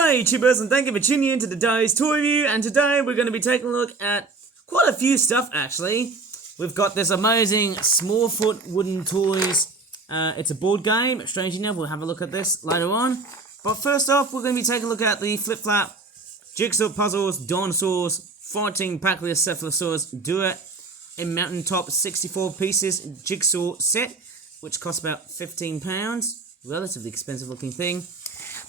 G'day YouTubers, and thank you for tuning in to today's toy review. And today we're going to be taking a look at quite a few stuff actually. We've got this amazing Smallfoot wooden toys. It's a board game. Strangely enough, we'll have a look at this later on. But first off, we're going to be taking a look at the Flip Flap Jigsaw Puzzles Dinosaurs Fighting Brachiocephalosaurus Duet in Mountaintop 64 pieces jigsaw set, which costs about £15. Relatively expensive looking thing.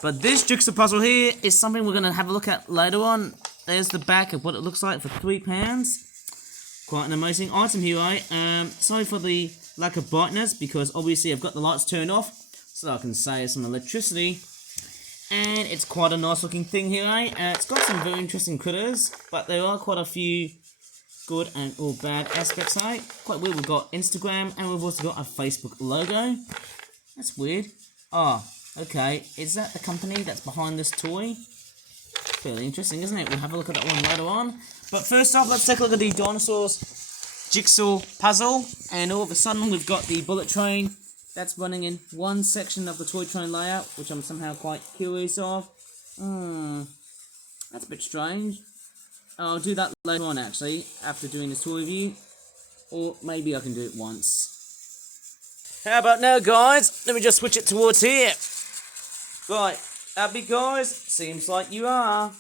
But this jigsaw puzzle here is something we're going to have a look at later on. There's the back of what it looks like for £3. Quite an amazing item here, eh? Sorry for the lack of brightness, because obviously I've got the lights turned off so I can save some electricity. And it's quite a nice looking thing here, eh? It's got some very interesting critters, but there are quite a few good and all bad aspects, eh? Quite weird. We've got Instagram and we've also got a Facebook logo. That's weird. Oh, okay. Is that the company that's behind this toy? Fairly interesting, isn't it? We'll have a look at that one later on. But first off, let's take a look at the Dinosaurs Jigsaw Puzzle. And all of a sudden, we've got the bullet train that's running in one section of the toy train layout, which I'm somehow quite curious of. That's a bit strange. I'll do that later on, actually, after doing this toy review. Or maybe I can do it once. How about now, guys? Let me just switch it towards here. Right, happy guys? Seems like you are.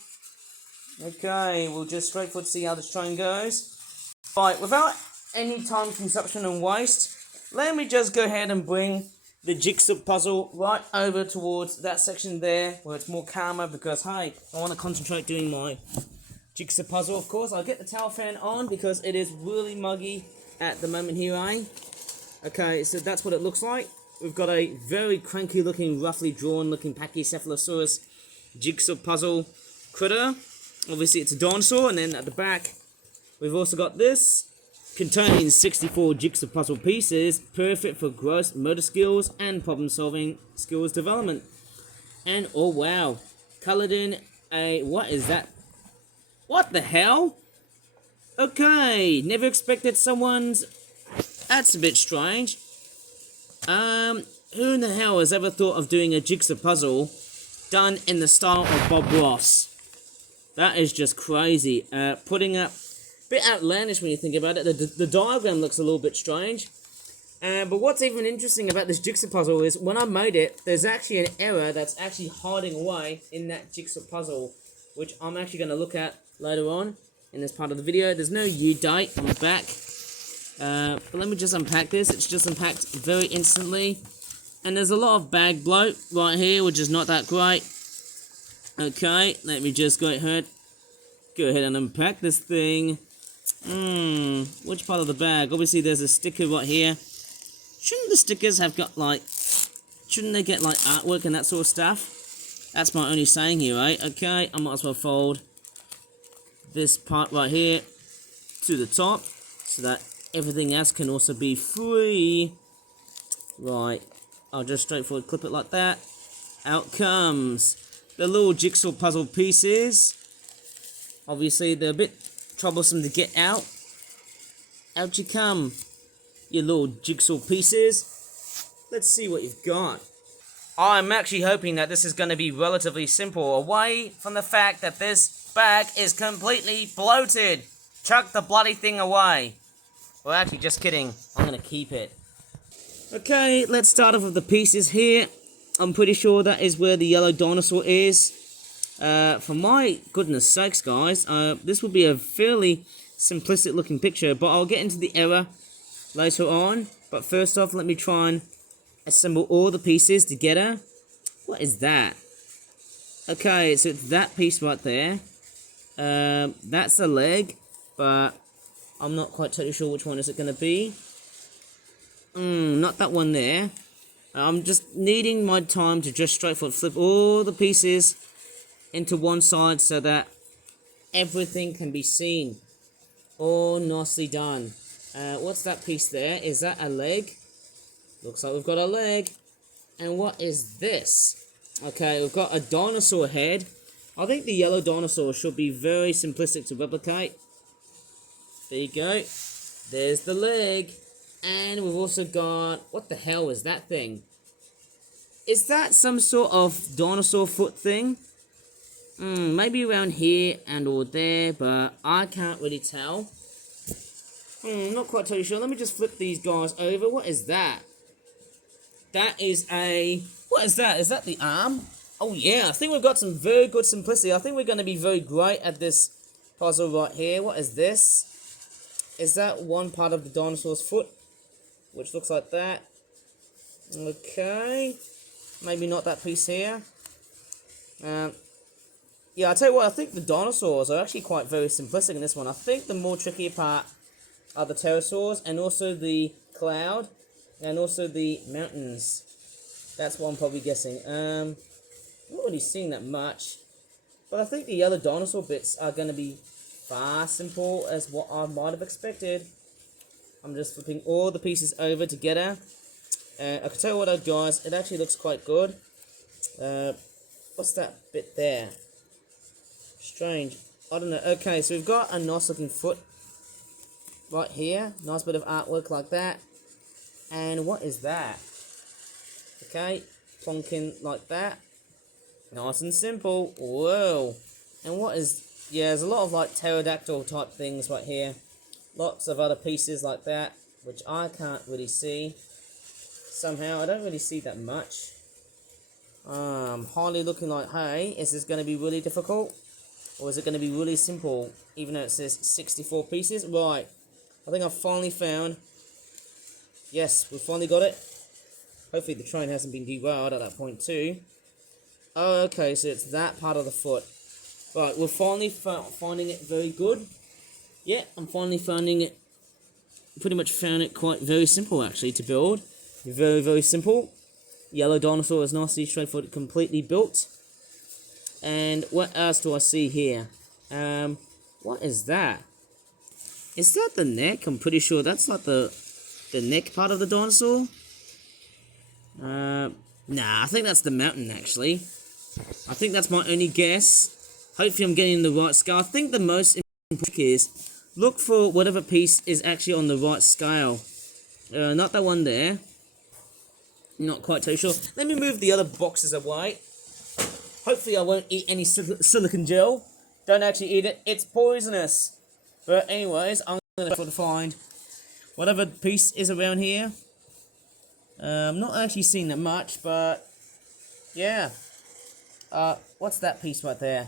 Okay, we'll just straightforward see how this train goes. Right, without any time consumption and waste, let me just go ahead and bring the jigsaw puzzle right over towards that section there, where it's more calmer, because, hey, I want to concentrate doing my jigsaw puzzle, of course. I'll get the towel fan on, because it is really muggy at the moment here, eh? Okay, so that's what it looks like. We've got a very cranky looking, roughly drawn looking Brachiocephalosaurus jigsaw puzzle critter. Obviously it's a dinosaur, and then at the back we've also got this. Contains 64 jigsaw puzzle pieces, perfect for gross motor skills and problem solving skills development. And oh wow, coloured in a, what is that? What the hell? Okay, never expected someone's. That's a bit strange. Who in the hell has ever thought of doing a jigsaw puzzle done in the style of Bob Ross? That is just crazy. Putting up, a bit outlandish when you think about it. The diagram looks a little bit strange. But what's even interesting about this jigsaw puzzle is when I made it, there's actually an error that's actually hiding away in that jigsaw puzzle, which I'm actually going to look at later on in this part of the video. There's no year date on the back. But let me just unpack this. It's just unpacked very instantly. And there's a lot of bag bloat right here, which is not that great. Okay, let me just go ahead and unpack this thing. Which part of the bag? Obviously there's a sticker right here. Shouldn't the stickers have got like, shouldn't they get like artwork and that sort of stuff? That's my only saying here, right? Okay, I might as well fold this part right here to the top, so that everything else can also be free. Right, I'll just straightforward clip it like that. Out comes the little jigsaw puzzle pieces. Obviously they're a bit troublesome to get out. Out you come, you little jigsaw pieces. Let's see what you've got. I'm actually hoping that this is going to be relatively simple, away from the fact that this bag is completely bloated. Chuck the bloody thing away. Well, actually, just kidding. I'm going to keep it. Okay, let's start off with the pieces here. I'm pretty sure that is where the yellow dinosaur is. For my goodness sakes, guys, this will be a fairly simplistic looking picture, but I'll get into the error later on. But first off, let me try and assemble all the pieces together. What is that? Okay, so it's that piece right there. That's a leg, but I'm not quite totally sure which one is it going to be. Not that one there. I'm just needing my time to just straightforward flip all the pieces into one side so that everything can be seen. All nicely done. What's that piece there? Is that a leg? Looks like we've got a leg. And what is this? Okay, we've got a dinosaur head. I think the yellow dinosaur should be very simplistic to replicate. There you go. There's the leg. And we've also got... what the hell is that thing? Is that some sort of dinosaur foot thing? Maybe around here and or there, but I can't really tell. Not quite totally sure. Let me just flip these guys over. What is that? That is a... What is that? Is that the arm? Oh yeah, I think we've got some very good simplicity. I think we're going to be very great at this puzzle right here. What is this? Is that one part of the dinosaur's foot? Which looks like that. Okay. Maybe not that piece here. Yeah, I'll tell you what, I think the dinosaurs are actually quite very simplistic in this one. I think the more trickier part are the pterosaurs, and also the cloud, and also the mountains. That's what I'm probably guessing. Not really seeing that much. But I think the other dinosaur bits are going to be far simple as what I might have expected. I'm just flipping all the pieces over together. I can tell you what, guys, it actually looks quite good. What's that bit there? Strange. I don't know. Okay, so we've got a nice looking foot right here. Nice bit of artwork like that. And what is that? Okay, plonking like that. Nice and simple. Whoa. And what is... Yeah, there's a lot of like pterodactyl type things right here. Lots of other pieces like that, which I can't really see. Somehow, I don't really see that much. Hardly looking like, hey, is this going to be really difficult? Or is it going to be really simple, even though it says 64 pieces? Right, I think I've finally found... Yes, we finally got it. Hopefully the train hasn't been derailed at that point too. Oh, okay, so it's that part of the foot. Right, we're finally finding it very good. Yeah, I'm finally finding it... Pretty much found it quite very simple, actually, to build. Very, very simple. Yellow dinosaur is nicely straightforward, completely built. And what else do I see here? What is that? Is that the neck? I'm pretty sure that's like the neck part of the dinosaur. Nah, I think that's the mountain, actually. I think that's my only guess. Hopefully I'm getting the right scale. I think the most important trick is look for whatever piece is actually on the right scale. Not that one there. Not quite too sure. Let me move the other boxes away. Hopefully I won't eat any silicone gel. Don't actually eat it. It's poisonous. But anyways, I'm going to find whatever piece is around here. I'm not actually seeing that much, but yeah. What's that piece right there?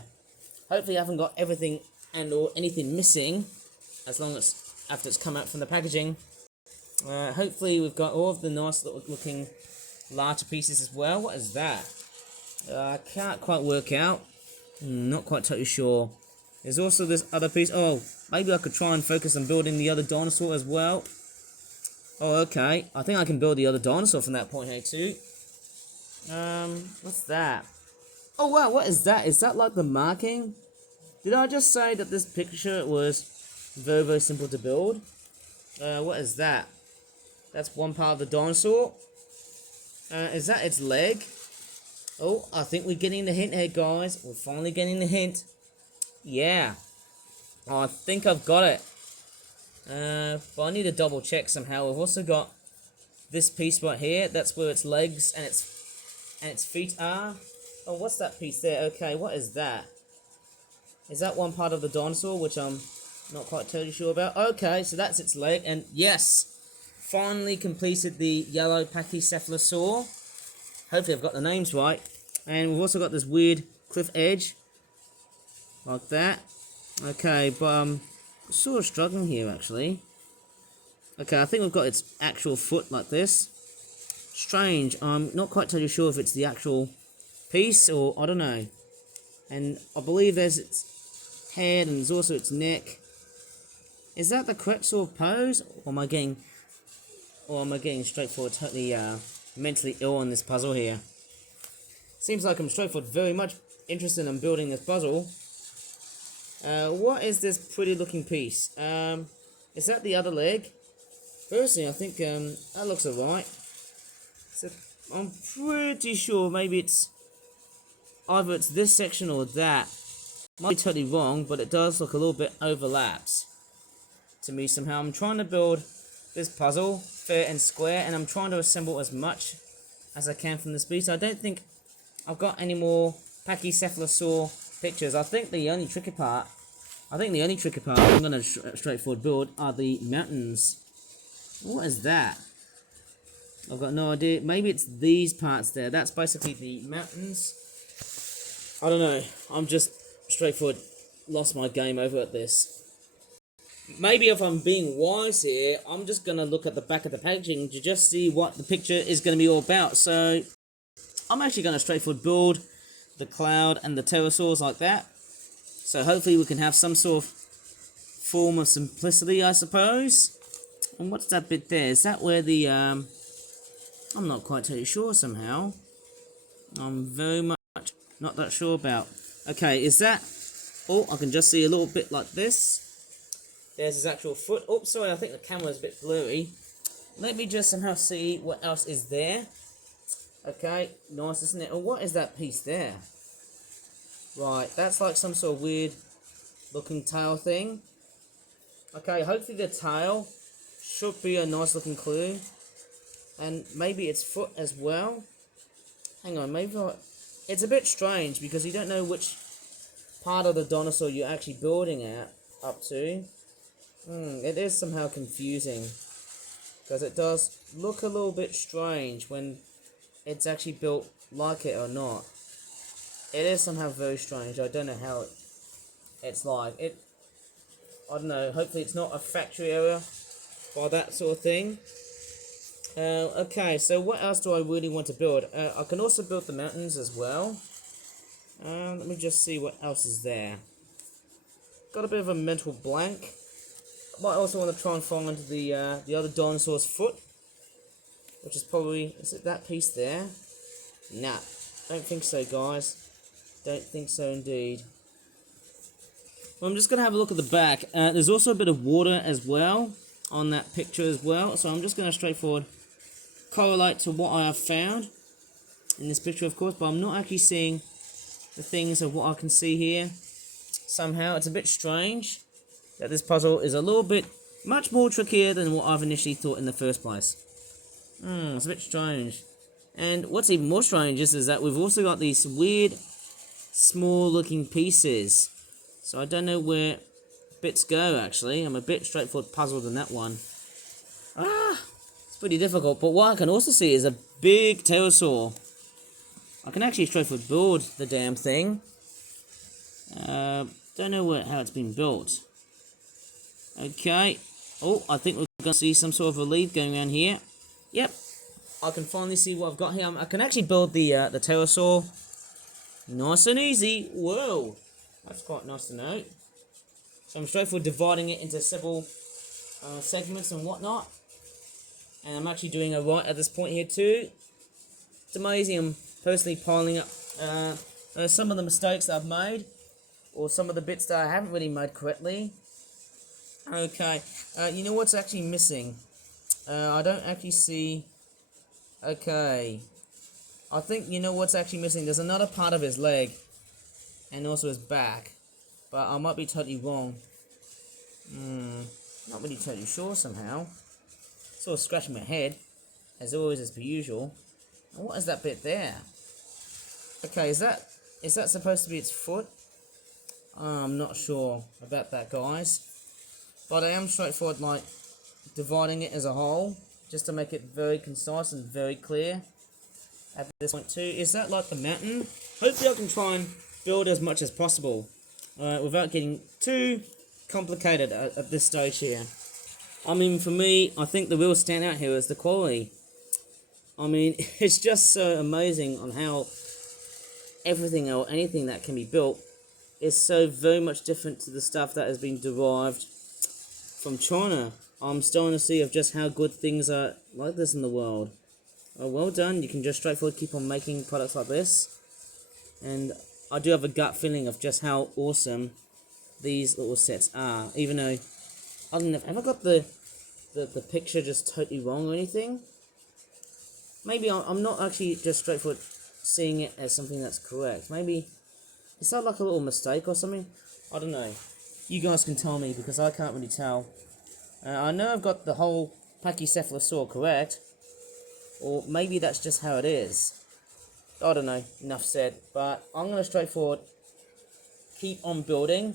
Hopefully I haven't got everything and or anything missing, as long as after it's come out from the packaging. Hopefully we've got all of the nice looking larger pieces as well. What is that? I can't quite work out. Not quite totally sure. There's also this other piece. Oh, maybe I could try and focus on building the other dinosaur as well. Oh, okay. I think I can build the other dinosaur from that point here too. What's that? Oh wow, what is that? Is that like the marking? Did I just say that this picture was very, very simple to build? What is that? That's one part of the dinosaur. Is that its leg? Oh, I think we're getting the hint here, guys. We're finally getting the hint. Yeah. Oh, I think I've got it. But I need to double check somehow. We've also got this piece right here. That's where its legs and its feet are. Oh, what's that piece there? Okay, what is that? Is that one part of the dinosaur, which I'm not quite totally sure about? Okay, so that's its leg, and yes, finally completed the yellow pachycephalosaur. Hopefully I've got the names right. And we've also got this weird cliff edge, like that. Okay, but I'm sort of struggling here, actually. Okay, I think we've got its actual foot like this. Strange, I'm not quite totally sure if it's the actual piece, or I don't know. And I believe there's its head, and there's also its neck. Is that the correct sort of pose? Or am I getting straight forward, totally mentally ill on this puzzle here? Seems like I'm straight forward very much interested in building this puzzle. What is this pretty looking piece? Is that the other leg? Personally, I think that looks alright. So I'm pretty sure maybe it's either it's this section or that. Might be totally wrong, but it does look a little bit overlapped to me somehow. I'm trying to build this puzzle fair and square, and I'm trying to assemble as much as I can from this piece. I don't think I've got any more pachycephalosaur pictures. I think the only tricky part I'm gonna straightforward build are the mountains. What is that? I've got no idea. Maybe it's these parts there. That's basically the mountains. I don't know. I'm just straightforward lost my game over at this. Maybe if I'm being wise here, I'm just going to look at the back of the packaging to just see what the picture is going to be all about. So, I'm actually going to straightforward build the cloud and the pterosaurs like that. So hopefully we can have some sort of form of simplicity, I suppose. And what's that bit there? Is that where the, I'm not quite totally sure somehow. I'm very much not that sure about. Okay, is that... Oh, I can just see a little bit like this. There's his actual foot. Oh, sorry, I think the camera's a bit blurry. Let me just somehow see what else is there. Okay, nice, isn't it? Oh, what is that piece there? Right, that's like some sort of weird looking tail thing. Okay, hopefully the tail should be a nice looking clue. And maybe its foot as well. Hang on, maybe it's a bit strange because you don't know which part of the dinosaur you're actually building up to. It is somehow confusing because it does look a little bit strange when it's actually built like it or not. It is somehow very strange. I don't know how it's like. I don't know. Hopefully it's not a factory error by that sort of thing. Okay, so what else do I really want to build? I can also build the mountains as well. Let me just see what else is there. Got a bit of a mental blank. I might also want to try and find the other dinosaur's foot, which is probably, is it that piece there? Nah, don't think so, guys. Don't think so indeed. Well, I'm just going to have a look at the back. There's also a bit of water as well on that picture as well, so I'm just going to straightforward correlate to what I have found in this picture, of course, but I'm not actually seeing the things of what I can see here. Somehow it's a bit strange that this puzzle is a little bit much more trickier than what I've initially thought in the first place. It's a bit strange. And what's even more strange is that we've also got these weird small looking pieces. So I don't know where bits go actually. I'm a bit straightforward puzzled in that one. It's pretty difficult, but what I can also see is a big pterosaur. I can actually straightforward build the damn thing. Don't know how it's been built. Okay. Oh, I think we're going to see some sort of relief going around here. Yep. I can finally see what I've got here. I can actually build the pterosaur. Nice and easy. Whoa. That's quite nice to know. So I'm straightforward dividing it into several segments and whatnot. And I'm actually doing alright at this point here too. It's amazing. I'm personally piling up some of the mistakes that I've made. Or some of the bits that I haven't really made correctly. Okay, you know what's actually missing? I don't actually see... Okay. I think you know what's actually missing. There's another part of his leg. And also his back. But I might be totally wrong. Not really totally sure somehow. Sort of scratching my head. As always, as per usual. And what is that bit there? Okay, is that supposed to be its foot? I'm not sure about that, guys. But I am straightforward, like, dividing it as a whole, just to make it very concise and very clear at this point too. Is that like the mountain? Hopefully I can try and build as much as possible, without getting too complicated at this stage here. I mean, for me, I think the real standout here is the quality. I mean, it's just so amazing on how everything or anything that can be built is so very much different to the stuff that has been derived from China. I'm starting to see of just how good things are like this in the world. Well done. You can just straightforward keep on making products like this. And I do have a gut feeling of just how awesome these little sets are. Even though, I don't know, have I got the picture just totally wrong or anything? Maybe I'm not actually just straightforward seeing it as something that's correct. Maybe, is that like a little mistake or something? I don't know. You guys can tell me because I can't really tell. I know I've got the whole Pachycephalosaur correct. Or maybe that's just how it is. I don't know. Enough said. But I'm going to straightforward keep on building.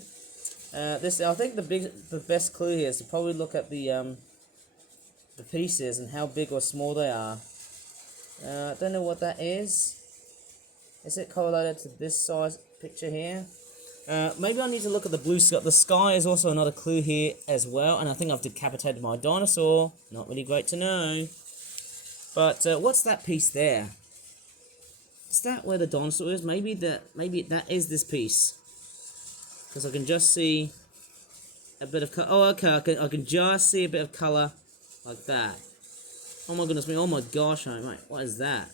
I think the best clue here is to probably look at the pieces and how big or small they are. I don't know what that is. Is it correlated to this size picture here? Maybe I need to look at the blue sky. The sky is also another clue here as well, and I think I've decapitated my dinosaur. Not really great to know. But what's that piece there? Is that where the dinosaur is? Maybe that is this piece. Because I can just see a bit of color. Oh, okay, I can just see a bit of color like that. Oh my goodness me, oh my gosh, mate, what is that?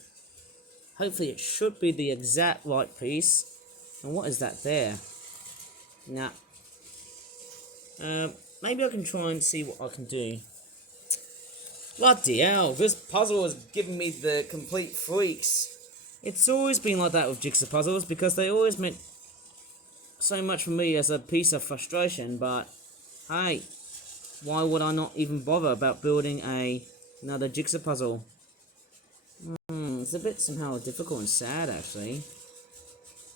Hopefully it should be the exact right piece. And what is that there? Nah. Maybe I can try and see what I can do. Bloody hell, this puzzle has given me the complete freaks. It's always been like that with jigsaw puzzles, because they always meant so much for me as a piece of frustration, but hey, why would I not even bother about building another jigsaw puzzle? It's a bit somehow difficult and sad, actually.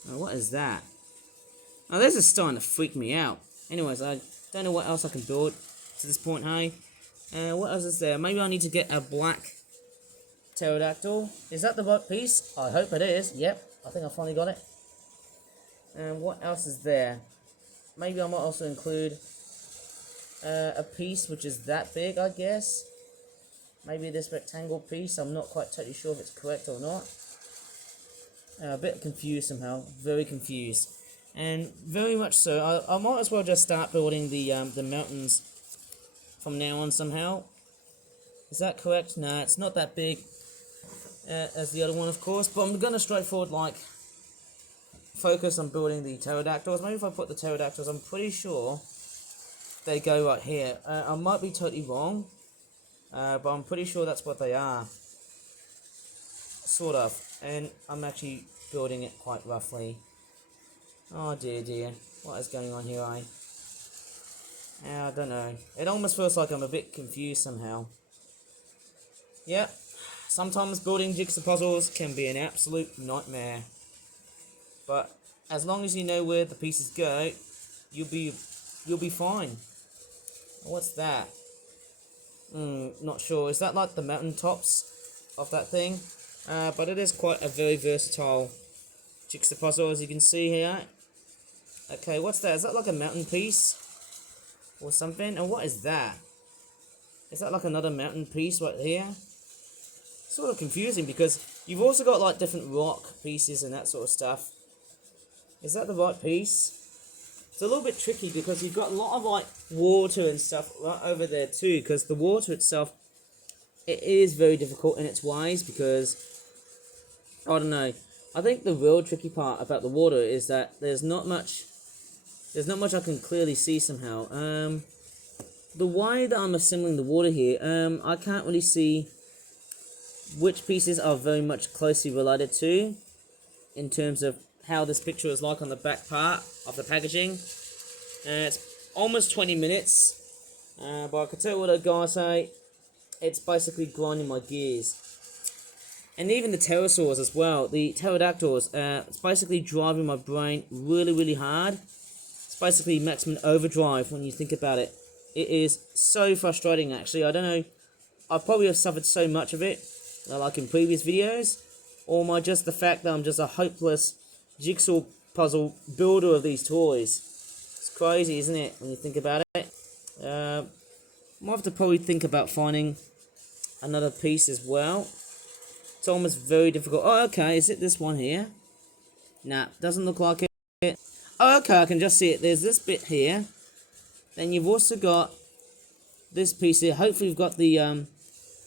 What is that? Oh, this is starting to freak me out. Anyways, I don't know what else I can build to this point, hey? What else is there? Maybe I need to get a black pterodactyl. Is that the right piece? I hope it is. Yep, I think I finally got it. And what else is there? Maybe I might also include a piece which is that big, I guess. Maybe this rectangle piece. I'm not quite totally sure if it's correct or not. A bit confused somehow. Very confused. And very much so. I might as well just start building the mountains from now on somehow. Is that correct? No, it's not that big as the other one, of course. But I'm going to straightforward, like, focus on building the pterodactyls. Maybe if I put the pterodactyls, I'm pretty sure they go right here. I might be totally wrong, but I'm pretty sure that's what they are. Sort of. And I'm actually building it quite roughly. Oh dear. What is going on here, I don't know. It almost feels like I'm a bit confused somehow. Yep. Sometimes building jigsaw puzzles can be an absolute nightmare. But as long as you know where the pieces go, you'll be fine. What's that? Not sure. Is that like the mountain tops of that thing? But it is quite a very versatile jigsaw puzzle, as you can see here. Okay, what's that? Is that like a mountain piece or something? And what is that? Is that like another mountain piece right here? Sort of confusing, because you've also got like different rock pieces and that sort of stuff. Is that the right piece? It's a little bit tricky because you've got a lot of like water and stuff right over there too, because the water itself, it is very difficult in its ways, because I don't know. I think the real tricky part about the water is that there's not much I can clearly see somehow. The way that I'm assembling the water here, I can't really see which pieces are very much closely related to in terms of how this picture is like on the back part of the packaging. It's almost 20 minutes, but I can tell you what I gotta say, it's basically grinding my gears. And even the pterosaurs as well, the pterodactyls, it's basically driving my brain really hard. It's basically maximum overdrive when you think about it. It is so frustrating, actually. I don't know, I probably have suffered so much of it, like in previous videos, or am I just the fact that I'm just a hopeless jigsaw puzzle builder of these toys? It's crazy, isn't it, when you think about it? Might have to probably think about finding another piece as well. It's almost very difficult. Oh, okay, is it this one here? Nah, doesn't look like it. Oh, okay, I can just see it. There's this bit here. Then you've also got this piece here. Hopefully you've got the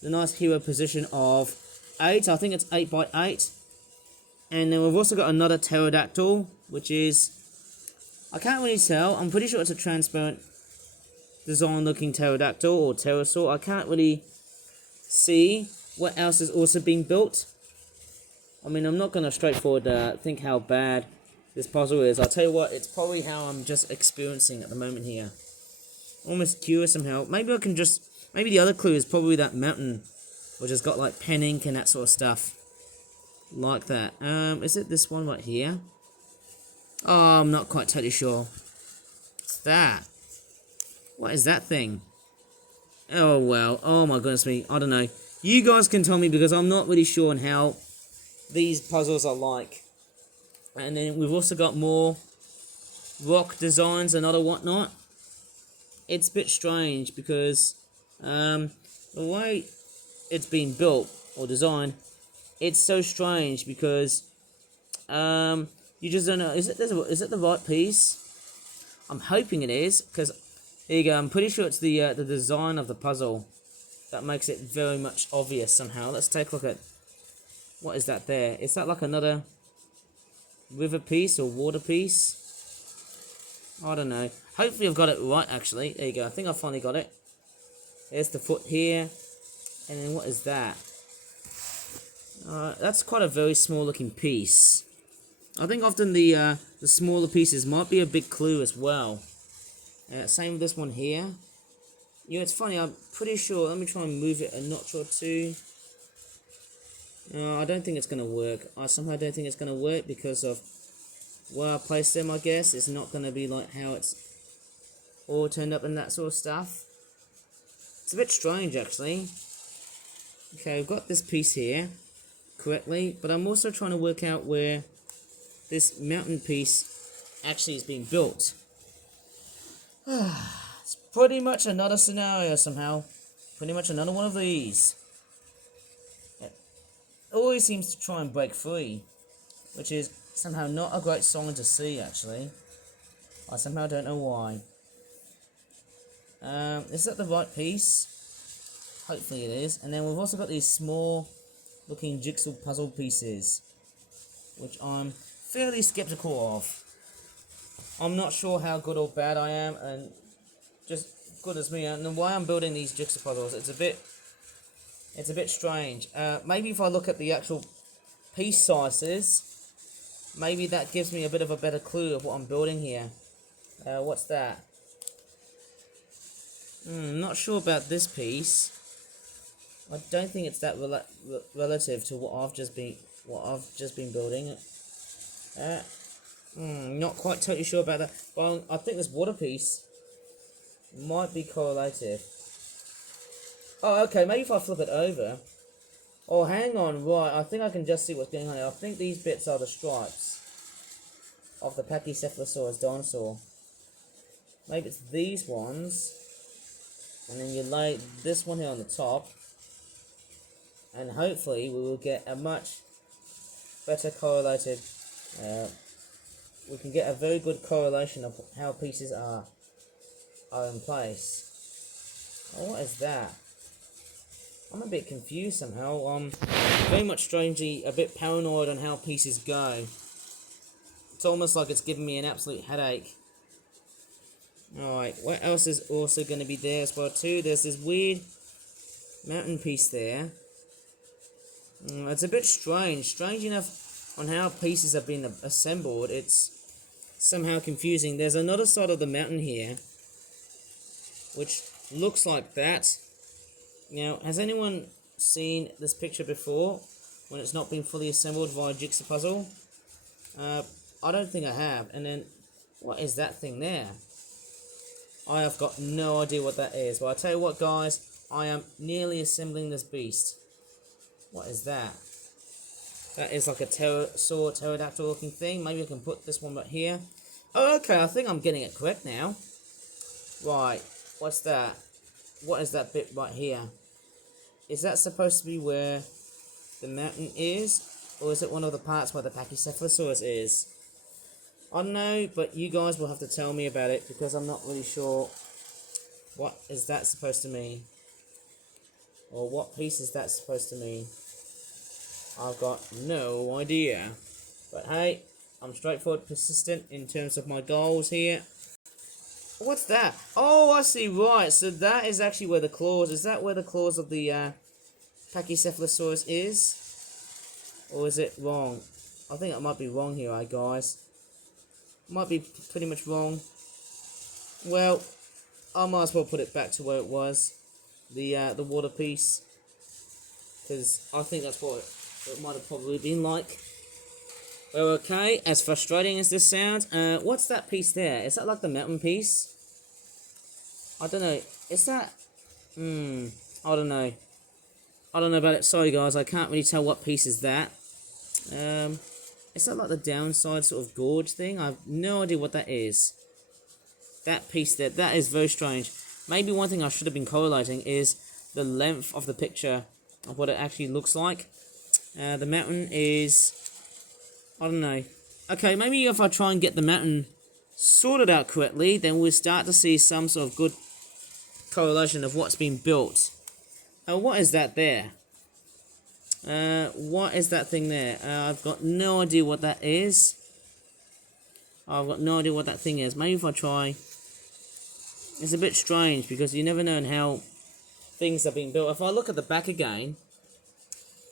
nice hero position of 8. I think it's 8 by 8. And then we've also got another pterodactyl, which is, I can't really tell. I'm pretty sure it's a transparent design looking pterodactyl or pterosaur. I can't really see what else is also being built. I mean, I'm not going to straightforward think how bad this puzzle is. I'll tell you what, it's probably how I'm just experiencing at the moment here. Almost curious somehow. Maybe I can just, maybe the other clue is probably that mountain, which has got like pen ink and that sort of stuff. Like that. Is it this one right here? Oh, I'm not quite totally sure. What's that? What is that thing? Oh, well. Oh, my goodness me. I don't know. You guys can tell me because I'm not really sure on how these puzzles are like. And then we've also got more rock designs and other whatnot. It's a bit strange because the way it's been built or designed, it's so strange because you just don't know. Is it the right piece? I'm hoping it is because here you go. I'm pretty sure it's the design of the puzzle that makes it very much obvious somehow. Let's take a look at what is that there. Is that like another river piece or water piece? I don't know. Hopefully I've got it right actually. There you go. I think I finally got it. There's the foot here. And then what is that? That's quite a very small looking piece. I think often the smaller pieces might be a big clue as well. Same with this one here. You know, it's funny, I'm pretty sure, let me try and move it a notch or two. I don't think it's going to work. I somehow don't think it's going to work because of where I placed them, I guess. It's not going to be like how it's all turned up and that sort of stuff. It's a bit strange, actually. Okay, we've got this piece here correctly, but I'm also trying to work out where this mountain piece actually is being built. It's pretty much another scenario somehow. Pretty much another one of these. It always seems to try and break free, which is somehow not a great sign to see, actually. I somehow don't know why. Is that the right piece? Hopefully it is. And then we've also got these small looking jigsaw puzzle pieces, which I'm fairly skeptical of. I'm not sure how good or bad I am, and just good as me. And the way I'm building these jigsaw puzzles, it's a bit strange. Maybe if I look at the actual piece sizes, maybe that gives me a bit of a better clue of what I'm building here. What's that? Not sure about this piece. I don't think it's that relative to what I've just been building. Not quite totally sure about that. But I think this water piece might be correlative. Oh, okay. Maybe if I flip it over. Oh, hang on. Right. I think I can just see what's going on here. I think these bits are the stripes of the Pachycephalosaurus dinosaur. Maybe it's these ones. And then you lay this one here on the top. And hopefully we will get a much better correlated, we can get a very good correlation of how pieces are in place. Oh, what is that? I'm a bit confused somehow. Very much strangely a bit paranoid on how pieces go. It's almost like it's giving me an absolute headache. Alright, what else is also going to be there as well too? There's this weird mountain piece there. It's a bit strange. Strange enough on how pieces have been assembled. It's somehow confusing. There's another side of the mountain here, which looks like that. Now, has anyone seen this picture before when it's not been fully assembled via jigsaw puzzle? I don't think I have. And then, what is that thing there? I have got no idea what that is. But I tell you what, guys, I am nearly assembling this beast. What is that? That is like a pterodactyl looking thing. Maybe I can put this one right here. Oh, okay, I think I'm getting it correct now. Right, what's that? What is that bit right here? Is that supposed to be where the mountain is? Or is it one of the parts where the Pachycephalosaurus is? I don't know, but you guys will have to tell me about it because I'm not really sure what is that supposed to mean. Or what piece is that supposed to mean? I've got no idea. But hey, I'm straightforward, persistent in terms of my goals here. What's that? Oh, I see, right. So that is actually where the claws... Is that where the claws of the Pachycephalosaurus is? Or is it wrong? I think I might be wrong here, guys. Might be pretty much wrong. Well, I might as well put it back to where it was. The water piece. Because I think that's what it might have probably been like. Well, okay, as frustrating as this sounds, what's that piece there? Is that like the mountain piece? I don't know. Is that... I don't know. I don't know about it. Sorry, guys, I can't really tell what piece is that. Is that like the downside sort of gorge thing? I have no idea what that is. That piece there, that is very strange. Maybe one thing I should have been correlating is the length of the picture of what it actually looks like. The mountain is... I don't know. Okay, maybe if I try and get the mountain sorted out correctly, then we'll start to see some sort of good correlation of what's been built. What is that there? What is that thing there? I've got no idea what that is. I've got no idea what that thing is. Maybe if I try... It's a bit strange because you never know how things are being built. If I look at the back again,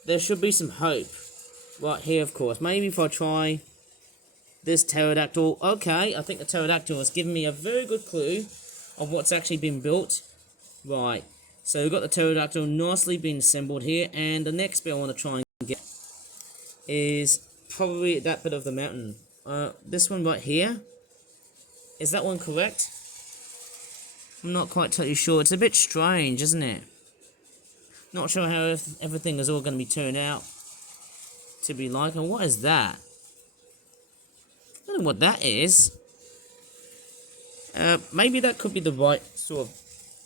there should be some hope. Right here, of course. Maybe if I try this pterodactyl. Okay, I think the pterodactyl has given me a very good clue of what's actually been built. Right. So we've got the pterodactyl nicely being assembled here. And the next bit I want to try and get is probably that bit of the mountain. This one right here. Is that one correct? I'm not quite totally sure. It's a bit strange, isn't it? Not sure how everything is all going to be turned out to be like. And what is that? I don't know what that is. Maybe that could be the right sort of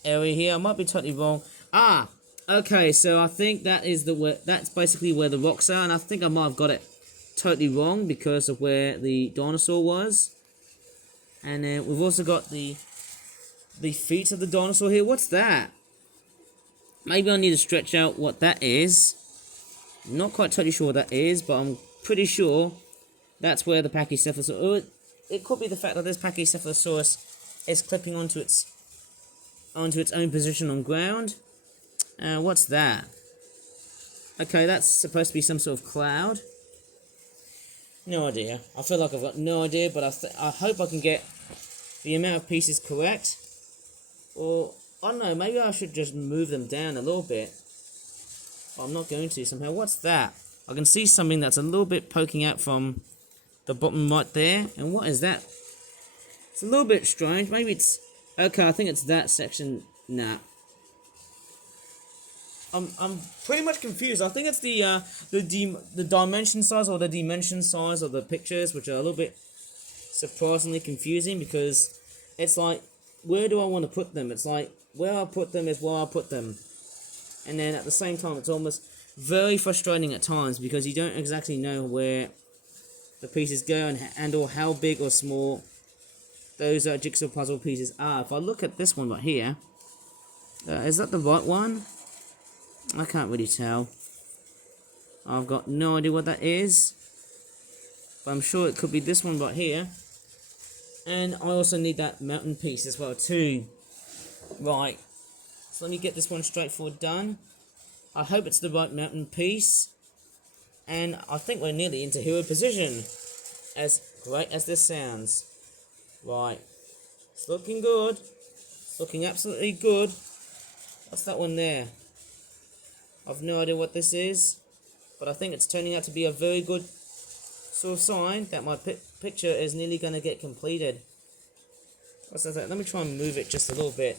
area here. I might be totally wrong. Ah, okay. So I think that is that's basically where the rocks are, and I think I might have got it totally wrong because of where the dinosaur was. And then we've also got the feet of the dinosaur here. What's that? Maybe I need to stretch out what that is. Not quite totally sure what that is, but I'm pretty sure that's where the Pachycephalosaurus... It could be the fact that this Pachycephalosaurus is clipping onto its own position on ground. What's that? Okay, that's supposed to be some sort of cloud. No idea. I feel like I've got no idea, but I hope I can get the amount of pieces correct. Or, I don't know, maybe I should just move them down a little bit. But I'm not going to somehow. What's that? I can see something that's a little bit poking out from the bottom right there. And what is that? It's a little bit strange. Maybe it's... Okay, I think it's that section. Nah. I'm pretty much confused. I think it's the dimension size or the dimension size of the pictures, which are a little bit surprisingly confusing because it's like, where do I want to put them? It's like, where I put them is where I put them. And then at the same time, it's almost very frustrating at times because you don't exactly know where the pieces go and or how big or small those jigsaw puzzle pieces are. If I look at this one right here, is that the right one? I can't really tell. I've got no idea what that is. But I'm sure it could be this one right here. And I also need that mountain piece as well too. Right. So let me get this one straightforward done. I hope it's the right mountain piece. And I think we're nearly into hero position. As great as this sounds. Right. It's looking good. It's looking absolutely good. What's that one there? I've no idea what this is. But I think it's turning out to be a very good sort of sign that my picture is nearly going to get completed. What's that? Let me try and move it just a little bit.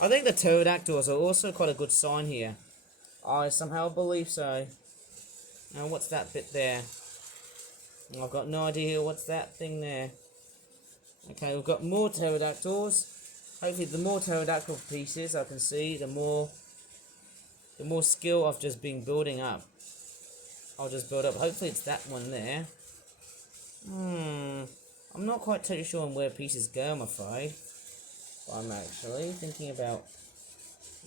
I think the pterodactyls are also quite a good sign here. I somehow believe so. Now what's that bit there? I've got no idea what's that thing there. Okay, we've got more pterodactyls. Hopefully the more pterodactyl pieces I can see, the more skill I've just been building up. I'll just build up. Hopefully it's that one there. I'm not quite totally sure on where pieces go, I'm afraid. But I'm actually thinking about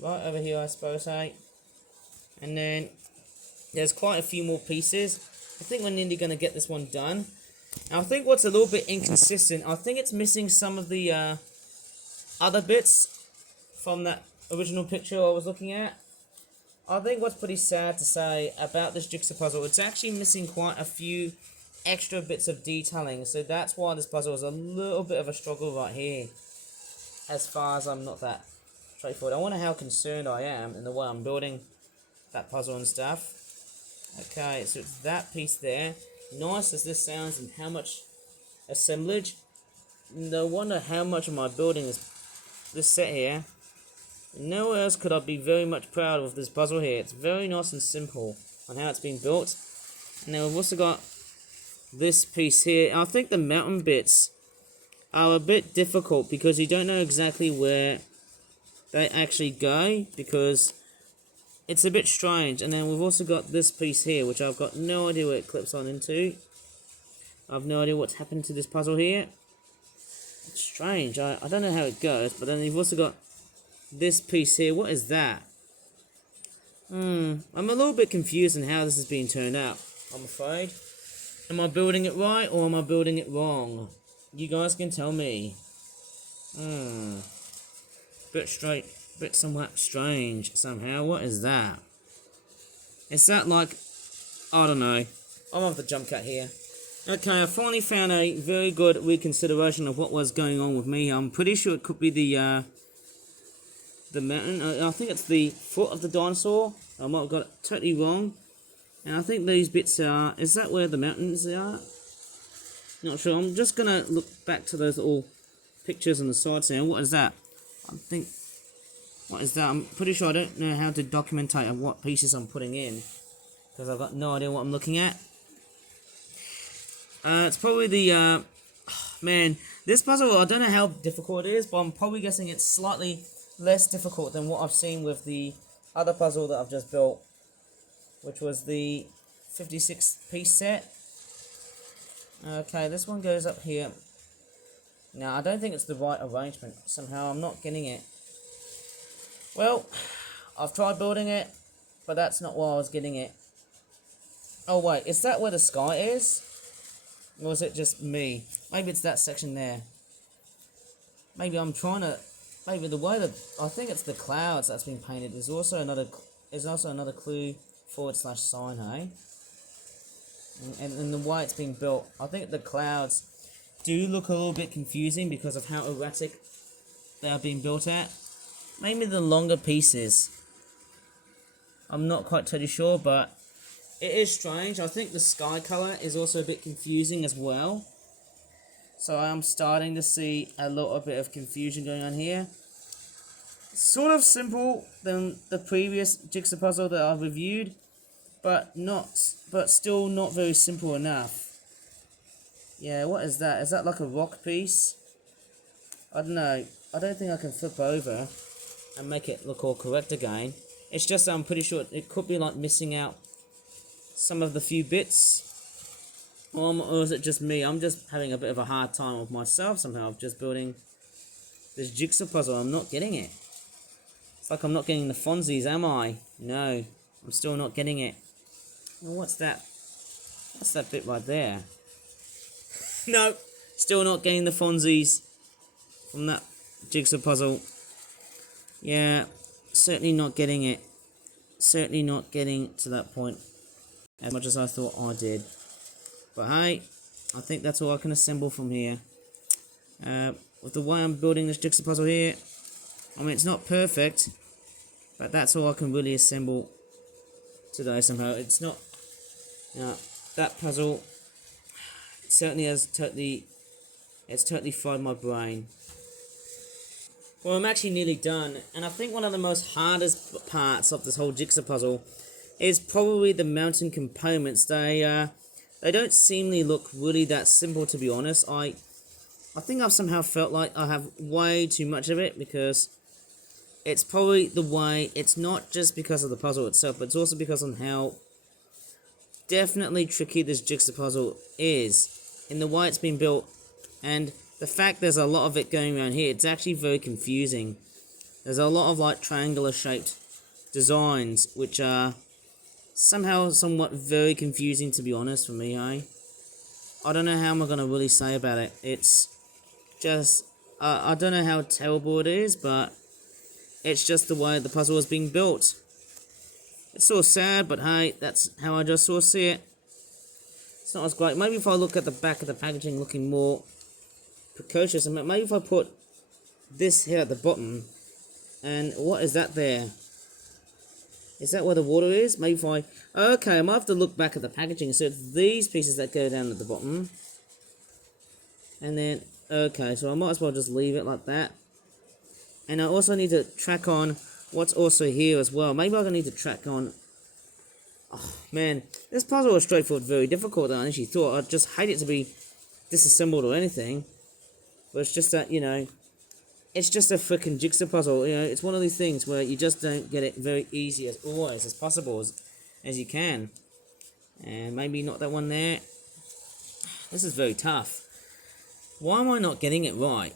right over here, I suppose, hey? And then there's quite a few more pieces. I think we're nearly going to get this one done. Now, I think what's a little bit inconsistent, I think it's missing some of the other bits from that original picture I was looking at. I think what's pretty sad to say about this jigsaw puzzle, it's actually missing quite a few extra bits of detailing. So that's why this puzzle is a little bit of a struggle right here. As far as I'm not that straightforward. I wonder how concerned I am in the way I'm building that puzzle and stuff. Okay, so it's that piece there. nice as this sounds and how much assemblage, no wonder how much of my building is this set here. Nowhere else could I be very much proud of this puzzle here. It's very nice and simple on how it's been built. And then we've also got this piece here. I think the mountain bits are a bit difficult because you don't know exactly where they actually go, because it's a bit strange. And then we've also got this piece here, which I've got no idea where it clips on into. I've no idea what's happened to this puzzle here. It's strange. I don't know how it goes. But then you've also got this piece here. What is that? I'm a little bit confused on how this is being turned out, I'm afraid. Am I building it right or am I building it wrong? You guys can tell me. Bit somewhat strange somehow. What is that? Is that like, I don't know. I'm off the jump cut here. Okay, I finally found a very good reconsideration of what was going on with me. I'm pretty sure it could be the mountain. I think it's the foot of the dinosaur. I might have got it totally wrong. And I think these bits are, is that where the mountains are? Not sure. I'm just going to look back to those little pictures on the sides now. What is that? What is that? I'm pretty sure I don't know how to documentate what pieces I'm putting in, because I've got no idea what I'm looking at. It's probably the, man, this puzzle, I don't know how difficult it is, but I'm probably guessing it's slightly less difficult than what I've seen with the other puzzle that I've just built, which was the 56 piece set. Okay, this one goes up here. Now, I don't think it's the right arrangement. Somehow, I'm not getting it. Well, I've tried building it, but that's not why I was getting it. Oh, wait, is that where the sky is? Or is it just me? Maybe it's that section there. Maybe I'm trying to... Maybe the way that... I think it's the clouds that's been painted. There's also another clue / sign, hey? And the way it's been built. I think the clouds do look a little bit confusing because of how erratic they are being built at. Maybe the longer pieces. I'm not quite totally sure, but it is strange. I think the sky colour is also a bit confusing as well. So I'm starting to see a little bit of confusion going on here. Sort of simple than the previous jigsaw puzzle that I've reviewed, but still not very simple enough. Yeah, what is that? Is that like a rock piece? I don't know. I don't think I can flip over and make it look all correct again. It's just I'm pretty sure it could be like missing out some of the few bits. Or is it just me? I'm just having a bit of a hard time with myself somehow of just building this jigsaw puzzle. I'm not getting it. It's like I'm not getting the Fonzies, am I? No, I'm still not getting it. Well, what's that? What's that bit right there? No, still not getting the Fonzies from that jigsaw puzzle. Yeah, certainly not getting it. Certainly not getting to that point as much as I thought I did. But hey, I think that's all I can assemble from here. With the way I'm building this jigsaw puzzle here, I mean, it's not perfect, but that's all I can really assemble today somehow. It's not, that puzzle certainly has totally fried my brain. Well, I'm actually nearly done, and I think one of the most hardest parts of this whole jigsaw puzzle is probably the mountain components. They don't seemingly look really that simple, to be honest. I think I've somehow felt like I have way too much of it, because it's probably the way, it's not just because of the puzzle itself, but it's also because of how definitely tricky this jigsaw puzzle is in the way it's been built, and the fact there's a lot of it going around here. It's actually very confusing. There's a lot of like triangular shaped designs which are somehow somewhat very confusing, to be honest, for me, eh? I don't know how I'm going to really say about it. It's just, I don't know how terrible it is, but it's just the way the puzzle is being built. It's sort of sad, but hey, that's how I just sort of see it. It's not as great. Maybe if I look at the back of the packaging looking more precocious, and maybe if I put this here at the bottom, and what is that there? Is that where the water is? Maybe if I... Okay, I might have to look back at the packaging. So it's these pieces that go down at the bottom. And then... Okay, so I might as well just leave it like that. And I also need to track on what's also here as well. Maybe I need to track on... Oh, man. This puzzle was straightforward, very difficult than I initially thought. I'd just hate it to be disassembled or anything. But it's just that, you know... It's just a freaking jigsaw puzzle, you know, it's one of these things where you just don't get it very easy as always, as possible as you can. And maybe not that one there. This is very tough. Why am I not getting it right?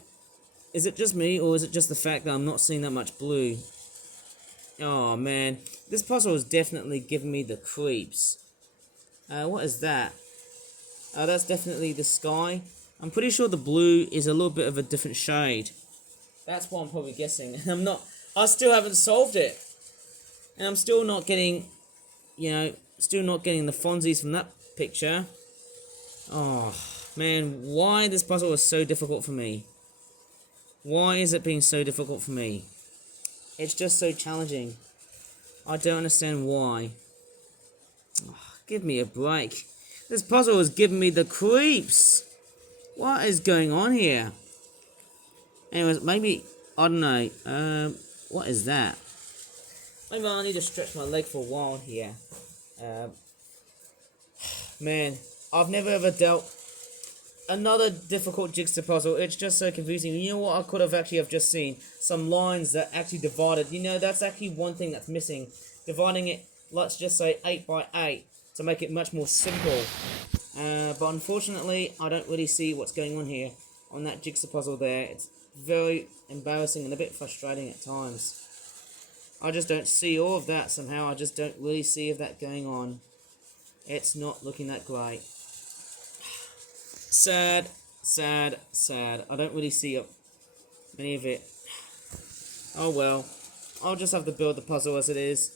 Is it just me, or is it just the fact that I'm not seeing that much blue? Oh man, this puzzle is definitely giving me the creeps. What is that? Oh, that's definitely the sky. I'm pretty sure the blue is a little bit of a different shade. That's what I'm probably guessing. I still haven't solved it. And I'm still not getting, you know, still not getting the Fonzies from that picture. Oh, man, why this puzzle is so difficult for me? Why is it being so difficult for me? It's just so challenging. I don't understand why. Oh, give me a break. This puzzle is giving me the creeps. What is going on here? Anyways, maybe, I don't know, what is that? Maybe I need to stretch my leg for a while here. Man, I've never ever dealt another difficult jigsaw puzzle. It's just so confusing. You know what I could have actually have just seen? Some lines that actually divided. You know, that's actually one thing that's missing. Dividing it, let's just say 8 by 8 to make it much more simple. But unfortunately, I don't really see what's going on here on that jigsaw puzzle there. It's very embarrassing and a bit frustrating at times. I just don't see all of that somehow. I just don't really see that going on. It's not looking that great. Sad, sad, sad. I don't really see any of it. Oh well. I'll just have to build the puzzle as it is.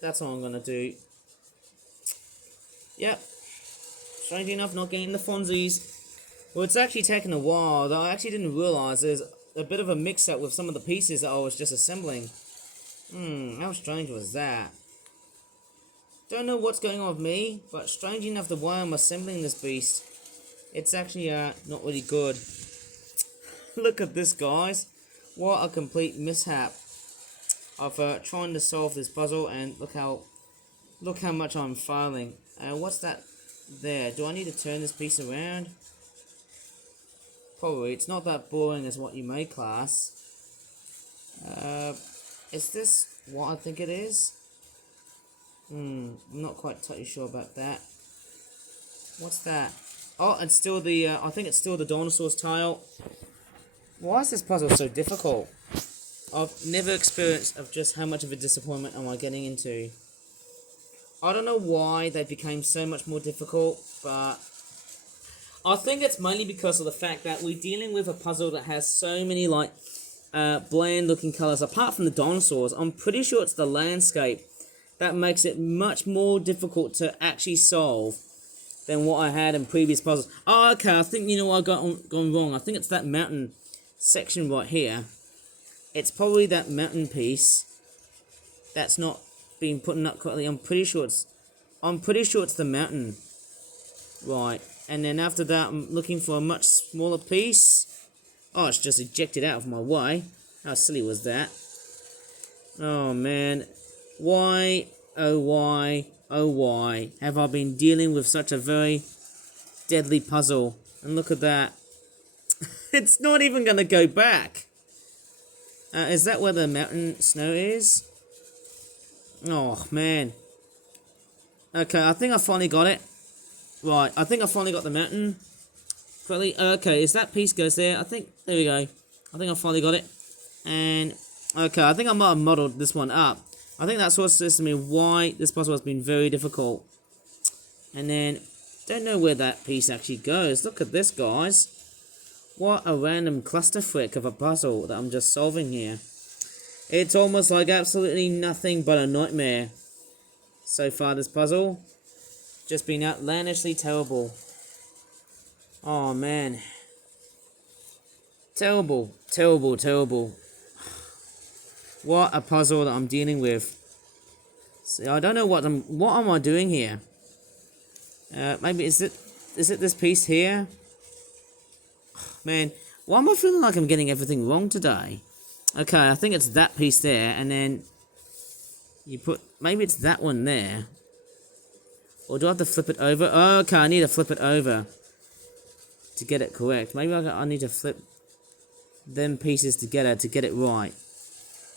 That's all I'm gonna do. Yep. Strangely enough, not getting the Fonzies. Well, it's actually taken a while, though I actually didn't realise there's a bit of a mix-up with some of the pieces that I was just assembling. How strange was that? Don't know what's going on with me, but strangely enough, the way I'm assembling this beast, it's actually not really good. Look at this, guys. What a complete mishap of trying to solve this puzzle, and look how much I'm failing. What's that there? Do I need to turn this piece around? Probably. It's not that boring as what you may class. Is this what I think it is? I'm not quite totally sure about that. What's that? Oh, it's still the, I think it's still the dinosaur's tail. Why is this puzzle so difficult? I've never experienced of just how much of a disappointment am I getting into. I don't know why they became so much more difficult, but I think it's mainly because of the fact that we're dealing with a puzzle that has so many, like, bland looking colours. Apart from the dinosaurs, I'm pretty sure it's the landscape that makes it much more difficult to actually solve than what I had in previous puzzles. Oh, okay, I think you know what I got gone wrong. I think it's that mountain section right here. It's probably that mountain piece that's not being put up correctly. I'm pretty sure it's the mountain. Right. And then after that, I'm looking for a much smaller piece. Oh, it's just ejected out of my way. How silly was that? Oh, man. Why, oh why have I been dealing with such a very deadly puzzle? And look at that. It's not even going to go back. Is that where the mountain snow is? Oh, man. Okay, I think I finally got it. Right, I think I finally got the mountain. Correctly. Okay, is that piece goes there? I think, there we go. I think I finally got it. And, okay, I think I might have modelled this one up. I think that's what says to me why this puzzle has been very difficult. And then, don't know where that piece actually goes. Look at this, guys. What a random clusterfuck of a puzzle that I'm just solving here. It's almost like absolutely nothing but a nightmare. So far, this puzzle. Just been outlandishly terrible. Oh, man. Terrible, terrible, terrible. What a puzzle that I'm dealing with. See, I don't know what am I doing here? Maybe is it this piece here? Man, why am I feeling like I'm getting everything wrong today? Okay, I think it's that piece there, and then you put, maybe it's that one there. Or do I have to flip it over? Oh, okay, I need to flip it over to get it correct. Maybe I need to flip them pieces together to get it right.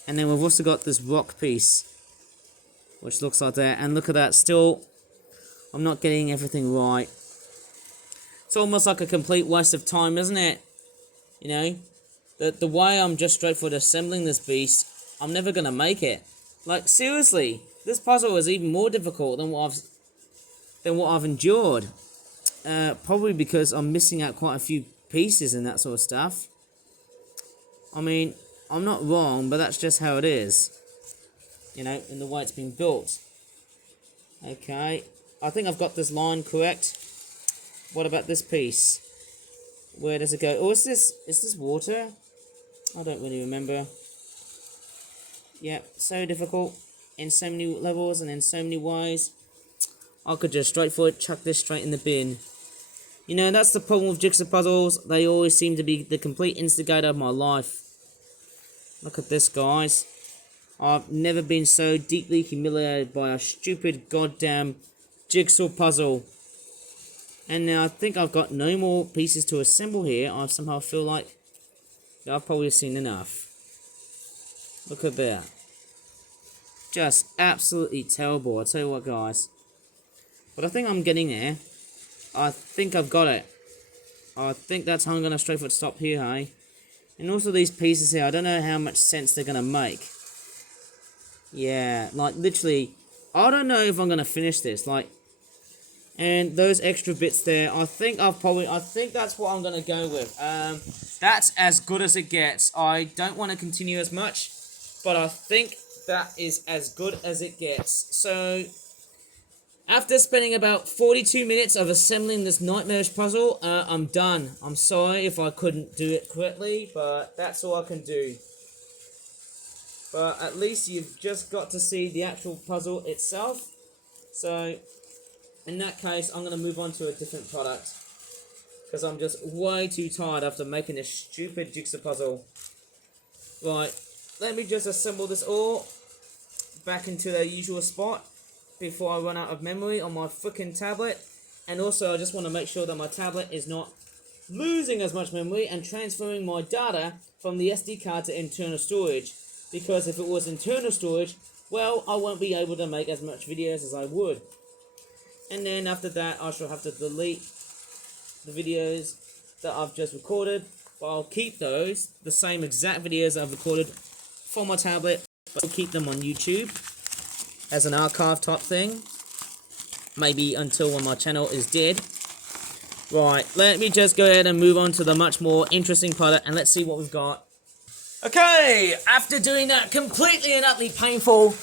And then we've also got this rock piece, which looks like that. And look at that, still, I'm not getting everything right. It's almost like a complete waste of time, isn't it? You know, the way I'm just straightforward assembling this beast, I'm never gonna make it. Like, seriously, this puzzle is even more difficult than what I've endured. Probably because I'm missing out quite a few pieces and that sort of stuff. I mean, I'm not wrong, but that's just how it is. You know, in the way it's been built. Okay, I think I've got this line correct. What about this piece? Where does it go? Oh, is this water? I don't really remember. Yeah, so difficult in so many levels and in so many ways. I could just straightforward chuck this straight in the bin. You know, that's the problem with jigsaw puzzles. They always seem to be the complete instigator of my life. Look at this, guys. I've never been so deeply humiliated by a stupid goddamn jigsaw puzzle. And now I think I've got no more pieces to assemble here. I somehow feel like I've probably seen enough. Look at that. Just absolutely terrible. I tell you what, guys. But I think I'm getting there. I think I've got it. I think that's how I'm going to straightforward stop here, hey? And also these pieces here, I don't know how much sense they're going to make. Yeah, like literally, I don't know if I'm going to finish this. Like, and those extra bits there, I think that's what I'm going to go with. That's as good as it gets. I don't want to continue as much, but I think that is as good as it gets. So, after spending about 42 minutes of assembling this nightmarish puzzle, I'm done. I'm sorry if I couldn't do it correctly, but that's all I can do. But at least you've just got to see the actual puzzle itself. So, in that case, I'm going to move on to a different product. Because I'm just way too tired after making this stupid jigsaw puzzle. Right, let me just assemble this all back into their usual spot before I run out of memory on my freaking tablet. And also, I just want to make sure that my tablet is not losing as much memory and transferring my data from the SD card to internal storage. Because if it was internal storage, well, I won't be able to make as much videos as I would. And then after that, I shall have to delete the videos that I've just recorded. But I'll keep those, the same exact videos I've recorded for my tablet, but I'll keep them on YouTube as an archive type thing. Maybe until when my channel is dead. Right, let me just go ahead and move on to the much more interesting product, and let's see what we've got. Okay, after doing that completely and utterly painful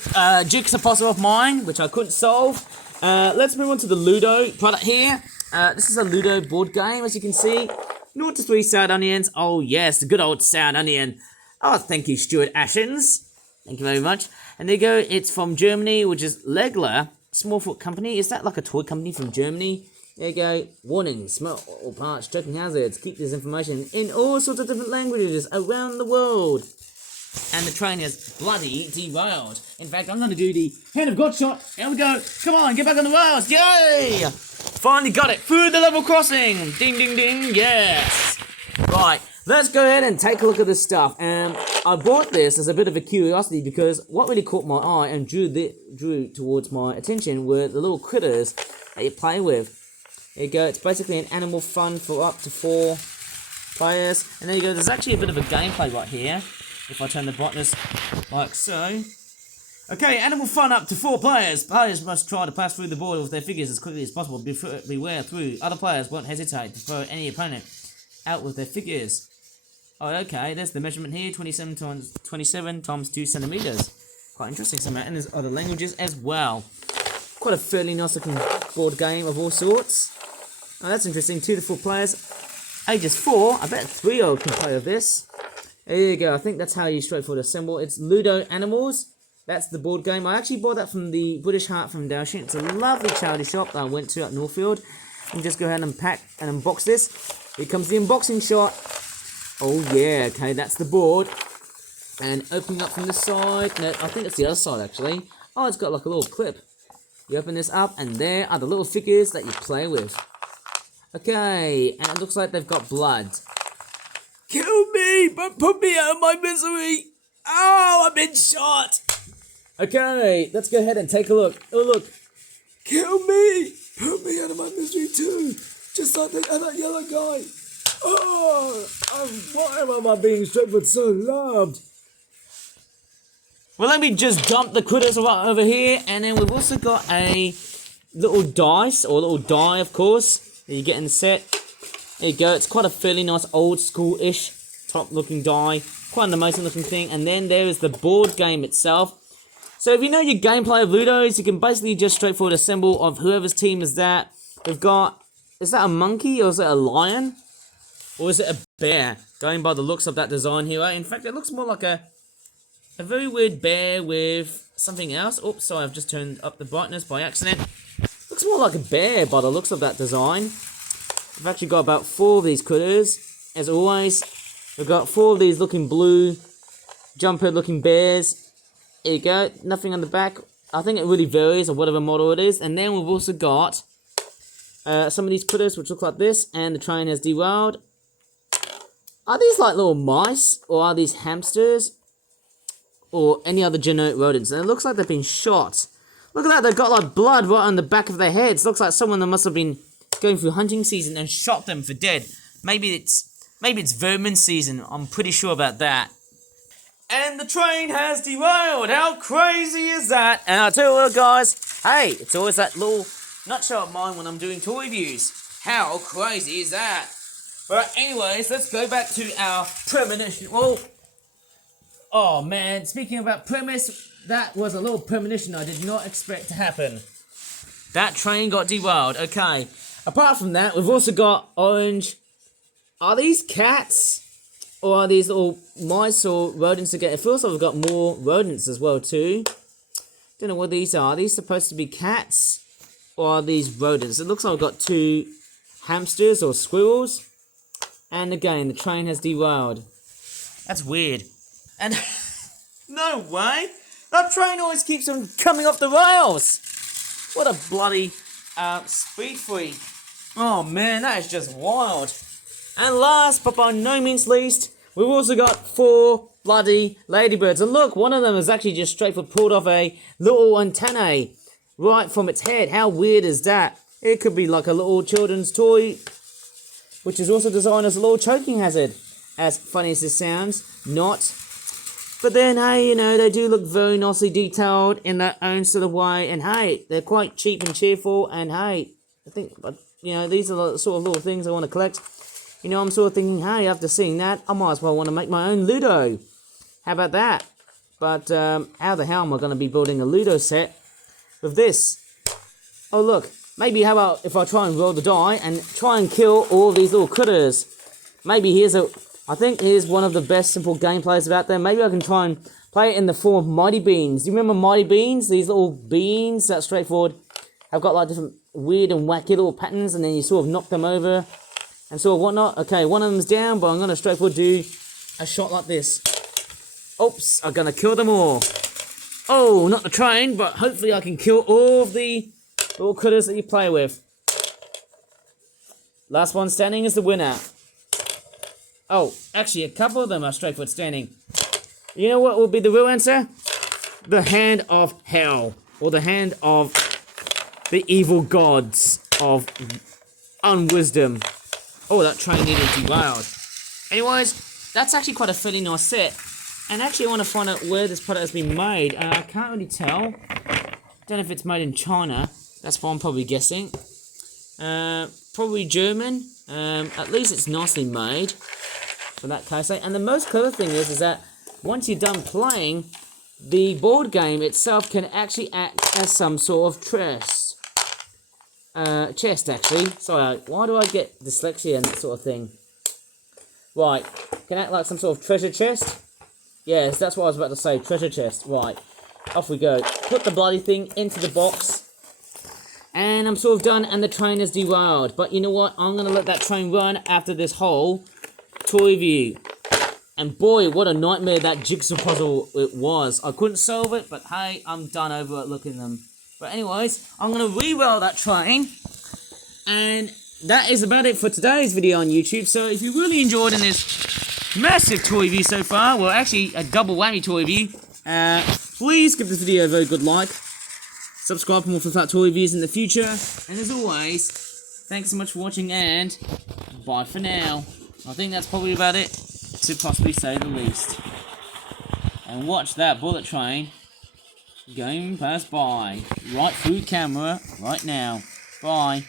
jigsaw puzzle of mine, which I couldn't solve, let's move on to the Ludo product here. This is a Ludo board game, as you can see. 0 to 3 sour onions. Oh yes, the good old sour onion. Oh, thank you, Stuart Ashens. Thank you very much. And there you go, it's from Germany, which is Legler, Smallfoot Company. Is that like a toy company from Germany? There you go. Warning, smell or parts, choking hazards. Keep this information in all sorts of different languages around the world. And the train is bloody derailed. In fact, I'm going to do the hand of God shot. Here we go. Come on, get back on the rails. Yay! Finally got it. Through the level crossing. Ding, ding, ding. Yes. Right. Let's go ahead and take a look at this stuff. I bought this as a bit of a curiosity because what really caught my eye and drew towards my attention were the little critters that you play with. There you go, it's basically an animal fun for up to 4 players. And there you go, there's actually a bit of a gameplay right here. If I turn the brightness like so. Okay, animal fun up to 4 players. Players must try to pass through the border with their figures as quickly as possible. Beware through. Other players won't hesitate to throw any opponent out with their figures. Oh, okay, there's the measurement here, 27 times 27 times 2 centimeters. Quite interesting somehow, and there's other languages as well. Quite a fairly nice looking board game of all sorts. Oh, that's interesting, 2 to 4 players. Ages 4, I bet a 3-year-old can play with this. There you go, I think that's how you straightforward assemble. It's Ludo Animals. That's the board game. I actually bought that from the British Heart Foundation. It's a lovely charity shop that I went to at Northfield. And just go ahead and unpack and unbox this. Here comes the unboxing shot. Oh yeah, okay, that's the board. And opening up from the side. No, I think it's the other side actually. Oh, it's got like a little clip. You open this up and there are the little figures that you play with. Okay, and it looks like they've got blood. Kill me, but put me out of my misery. Oh, I've been shot. Okay, let's go ahead and take a look. Oh, look. Kill me. Put me out of my misery too. Just like that yellow guy. Oh, why am I being Stratford so loved? Well, let me just dump the critters right over here. And then we've also got a little dice, or a little die, of course, that you get in the set. There you go. It's quite a fairly nice old school-ish top looking die. Quite an amazing looking thing. And then there is the board game itself. So if you know your gameplay of Ludos, you can basically just straightforward assemble of whoever's team is that. We've got, is that a monkey or is it a lion? Or is it a bear? Going by the looks of that design here. In fact, it looks more like a very weird bear with something else. Oops, sorry, I've just turned up the brightness by accident. Looks more like a bear by the looks of that design. We've actually got about 4 of these critters. As always, we've got 4 of these looking blue, jumper looking bears. There you go, nothing on the back. I think it really varies on whatever model it is. And then we've also got some of these critters which look like this. And the train has derailed. Are these like little mice? Or are these hamsters? Or any other generic rodents? And it looks like they've been shot. Look at that, they've got like blood right on the back of their heads. Looks like someone that must have been going through hunting season and shot them for dead. Maybe it's vermin season. I'm pretty sure about that. And the train has derailed. How crazy is that? And I tell you what, guys, hey, it's always that little nutshell of mine when I'm doing toy reviews. How crazy is that? But anyways, let's go back to our premonition. Well, oh man, speaking about premise, that was a little premonition I did not expect to happen. That train got derailed. Okay. Apart from that, we've also got orange. Are these cats? Or are these little mice or rodents again? It feels like we've got more rodents as well too. Don't know what these are. Are these supposed to be cats? Or are these rodents? It looks like we've got 2 hamsters or squirrels. And again, the train has derailed. That's weird. And no way! That train always keeps on coming off the rails! What a bloody speed freak. Oh man, that is just wild. And last, but by no means least, we've also got 4 bloody ladybirds. And look, one of them is actually just straightforward pulled off a little antennae right from its head. How weird is that? It could be like a little children's toy, which is also designed as a little choking hazard. As funny as this sounds, not. But then, hey, you know, they do look very nicely detailed in their own sort of way. And hey, they're quite cheap and cheerful. And hey, I think, you know, these are the sort of little things I want to collect. You know, I'm sort of thinking, hey, after seeing that, I might as well want to make my own Ludo. How about that? But how the hell am I going to be building a Ludo set with this? Oh, look. Maybe how about if I try and roll the die and try and kill all these little critters? Maybe I think here's one of the best simple gameplays about them. Maybe I can try and play it in the form of Mighty Beans. Do you remember Mighty Beans? These little beans that straightforward have got like different weird and wacky little patterns, and then you sort of knock them over and sort of whatnot. Okay, one of them's down, but I'm going to straightforward do a shot like this. Oops, I'm going to kill them all. Oh, not the train, but hopefully I can kill all of the little critters that you play with. Last one standing is the winner. Oh, actually a couple of them are straightforward standing. You know what will be the real answer? The hand of hell. Or the hand of the evil gods of unwisdom. Oh, that train needed derailed. Anyways, that's actually quite a fairly nice set. And actually I want to find out where this product has been made. I can't really tell. Don't know if it's made in China. That's what I'm probably guessing. Probably German. At least it's nicely made. For that case. And the most clever thing is that once you're done playing, the board game itself can actually act as some sort of chest actually. Sorry, why do I get dyslexia and that sort of thing? Right, can act like some sort of treasure chest. Yes, that's what I was about to say, treasure chest. Right, off we go. Put the bloody thing into the box. And I'm sort of done, and the train is derailed. But you know what? I'm going to let that train run after this whole toy view. And boy, what a nightmare that jigsaw puzzle it was. I couldn't solve it, but hey, I'm done over at looking at them. But anyways, I'm going to re-roll that train. And that is about it for today's video on YouTube. So if you really enjoyed in this massive toy view so far, well actually a double whammy toy view, please give this video a very good like. Subscribe for more Flip toy reviews in the future. And as always, thanks so much for watching and bye for now. I think that's probably about it, to possibly say the least. And watch that bullet train going past by right through camera right now. Bye.